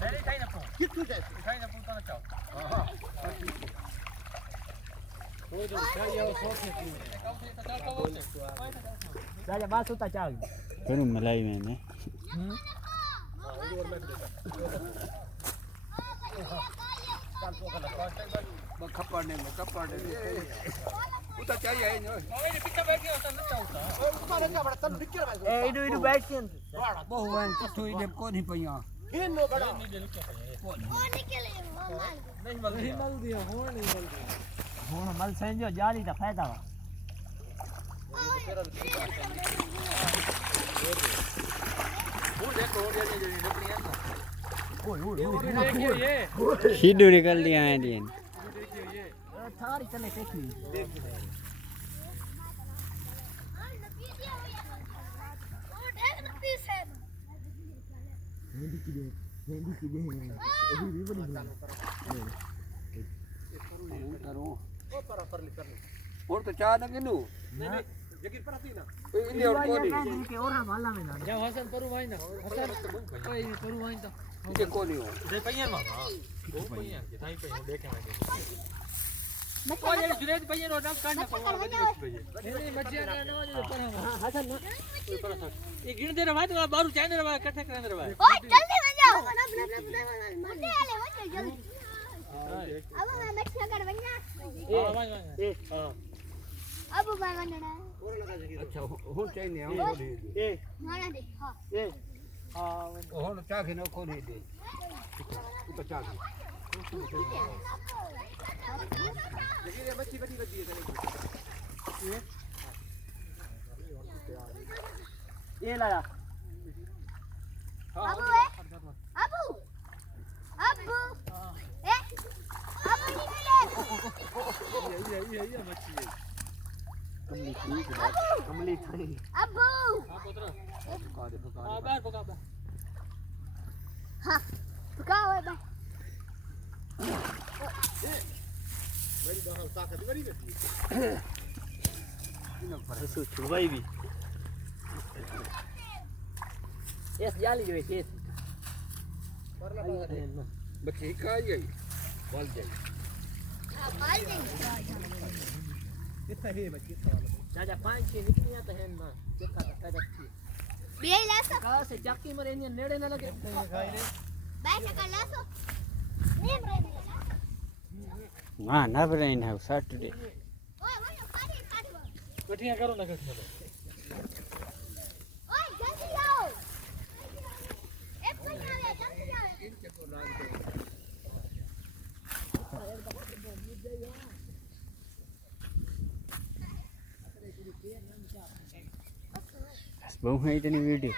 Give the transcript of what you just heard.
नहीं खाई ना पो कितु जाए खाई ना पो तो ना चाओ हां वो जो खाई आओ सो से राजा बात होता चाल फिर मलाई मैंने खपड़ने में उता चाहिए है नो ओए पीछे बैठ के होता ना चाउता ऊपर जा बड़ा तन बिकर भाई ए इडू इडू बैठ के बहु है किथु इने को नहीं पया इन नो बड़ा नहीं दे क्या पया वो निकले नहीं मल दिया हो नहीं मल दिया हो मल संजो जाली दा फायदा वा वो देखो हो गया ये लकड़ियां ओए ओए देखिए ये सीधू निकल लिया है दिन देखिए ये थारी चले देखिए देखिए और तो चाह ना किनु नहीं यकीन पर थी ना इने और कोनी के और हम हल्ला में ना जा हसन करू भाई ना हसन ओए करू भाई तो ये कोनी हो दे पयन मामा वो पयन के थाई पे देखे मैं ओ ये जुनेद पयन और डांस काटना पड़वा भैया नहीं मजिया ना ना जो पर हम हसन ना ये गिन दे रहा तो बारू चाय रहा इकट्ठे कर रहा ओए जल्दी में जाओ मुझे आले वो जल्दी अब मैं मच्छी कर बन्ना ए हां अब मैं बनना अच्छा हो चाहिए हम ए माना दे हां ए हां हो चाह के न कोनी दे तो चाह ये बच्ची बड़ी बड़ी है ये लाया अबू है अबू अबू ए अबू निकले ये मच्छी है कमली थी अबू हां पुत्र हां बाहर पका बा हां पका है बा बड़ी बहुत ताकत बड़ी बेटी इन पर सो छुवाई भी यस जाली जो है बच्ची का गई बोल जाई मार दे कितना है बच्ची चाचा 5 6 निकलिया तो है ना देखा था देखी बे ला सो का से जाकी मरे ने नेड़े ना लगे खाई रे बैठ कर ला सो नहीं ब्रेन हां ना ब्रेन है सैटरडे ओए ओए पानी पानी कटिया करो ना कट ओए जल्दी आओ एक कोई आवे जल्दी आओ इनके तो नाम दे बहु है इतनी वीडियो